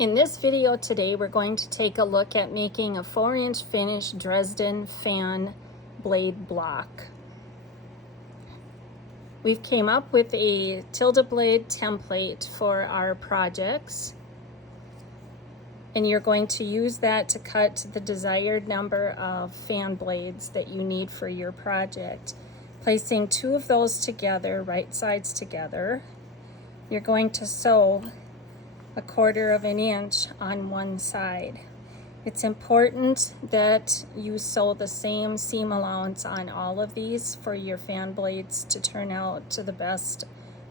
In this video today, we're going to take a look at making a 4-inch finished Dresden fan blade block. We've came up with a Tilda blade template for our projects, and you're going to use that to cut the desired number of fan blades that you need for your project. Placing 2 of those together, right sides together, you're going to sew 1/4 of an inch on one side. It's important that you sew the same seam allowance on all of these for your fan blades to turn out to the best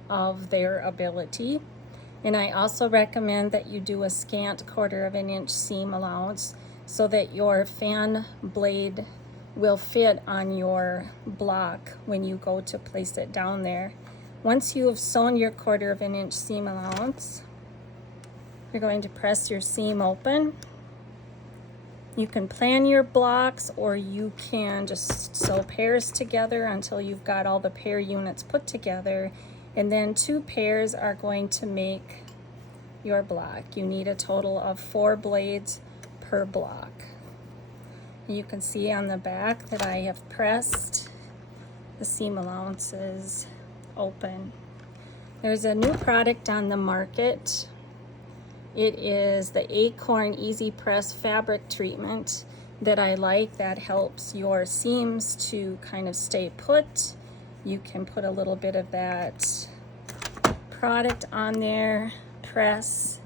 of their ability. And I also recommend that you do a scant 1/4 of an inch seam allowance so that your fan blade will fit on your block when you go to place it down there. Once you have sewn your 1/4 of an inch seam allowance, you're going to press your seam open. You can plan your blocks, or you can just sew pairs together until you've got all the pair units put together, and then 2 pairs are going to make your block. You need a total of 4 blades per block. You can see on the back that I have pressed the seam allowances open. There's a new product on the market. It is the Acorn Easy Press fabric treatment that I like, that helps your seams to kind of stay put. You can put a little bit of that product on there, press,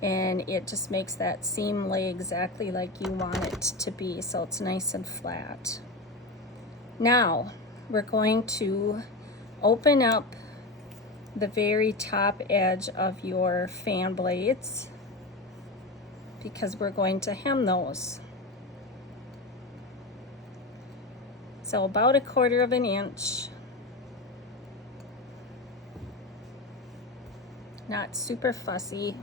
and it just makes that seam lay exactly like you want it to be, so it's nice and flat. Now we're going to open up the very top edge of your fan blades, because we're going to hem those. So about 1/4 of an inch, not super fussy.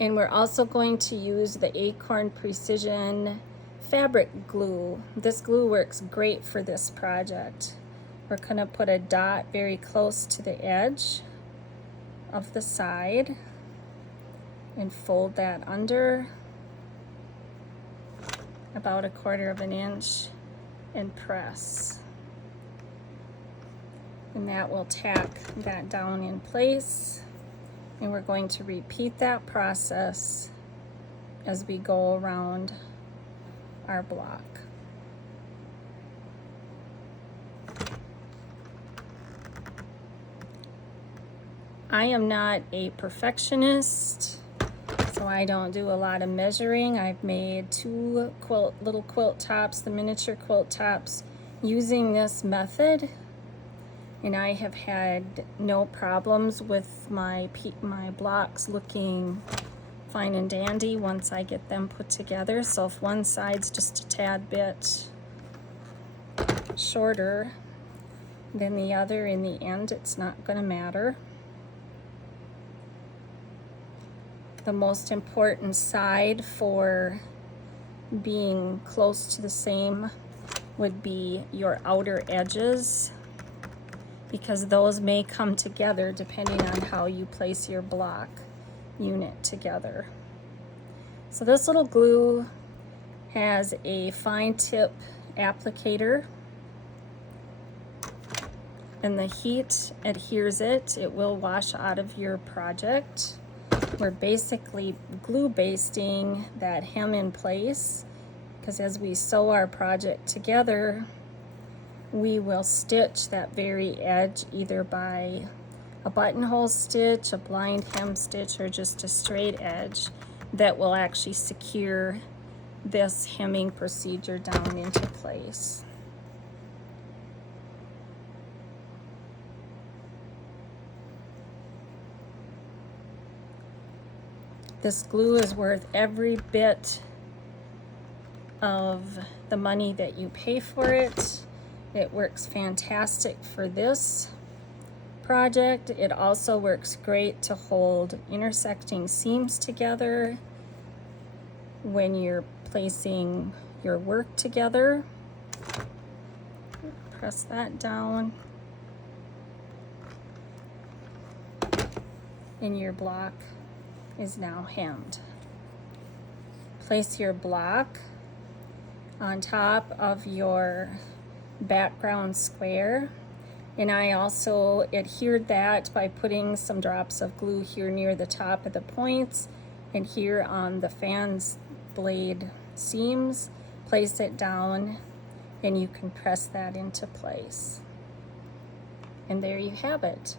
And we're also going to use the Acorn Precision fabric glue. This glue works great for this project. We're going to put a dot very close to the edge of the side and fold that under about 1/4 of an inch and press. And that will tack that down in place. And we're going to repeat that process as we go around our block. I am not a perfectionist, so I don't do a lot of measuring. I've made 2 little quilt tops, the miniature quilt tops, using this method, and I have had no problems with my blocks looking fine and dandy once I get them put together. So if one side's just a tad bit shorter than the other, in the end it's not going to matter. The most important side for being close to the same would be your outer edges, because those may come together depending on how you place your block unit together. So this little glue has a fine tip applicator, and the heat adheres it. It will wash out of your project. We're basically glue basting that hem in place, because as we sew our project together, we will stitch that very edge either by a buttonhole stitch, a blind hem stitch, or just a straight edge that will actually secure this hemming procedure down into place. This glue is worth every bit of the money that you pay for it. It works fantastic for this project. It also works great to hold intersecting seams together when you're placing your work together. Press that down, and your block is now hemmed. Place your block on top of your background square, and I also adhered that by putting some drops of glue here near the top of the points and here on the fan's blade seams. Place it down and you can press that into place. And there you have it.